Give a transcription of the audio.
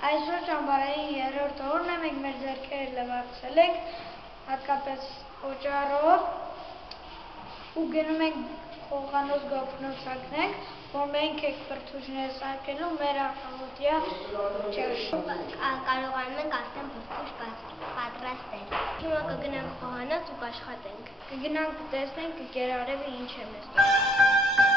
Այսօր ճամբարային 3-րդ օրն է, մենք մեր ձեռքերը լվացել ենք, հատկապես օճառով, ու գնում ենք խոհանոց գոփնոցակնենք, որ մենք եք բրդուճները սարքելու մեր աղաղոտյա ճաշ։ Կարողանում ենք արդեն բրդուճ պատրաստել։ Հիմա կգնանք խոհանոց ու կաշխատենք։ Կգնանք կտեսնենք կերարևը ինչ է մեզ տալիս։